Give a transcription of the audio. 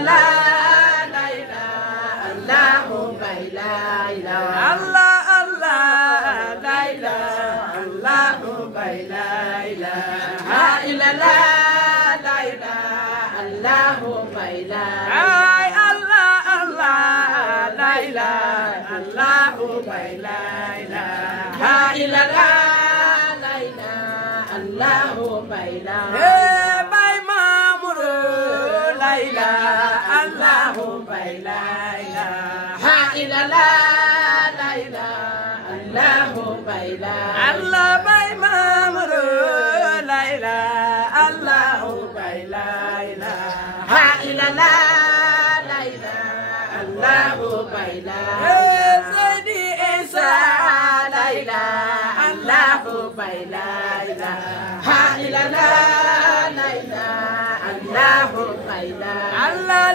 illallah la ilaha illallah bay la ilaha Allah Allah la ilaha illallah bay la ilaha illallah la ilaha illallah bay la ay Allah Allah la ilaha illallah bay la ilaha illallah la ilaha illallah bay la bay Mamour la ilaha illallah bay la ilaha illallah la ilaha illallah bay la Allah bay Mamour la ilaha illallah bay la ilaha illallah la ilaha illallah bay la Seydi Isa la ilaha illallah bay la ilaha illallah la ilaha illallah bay la Allah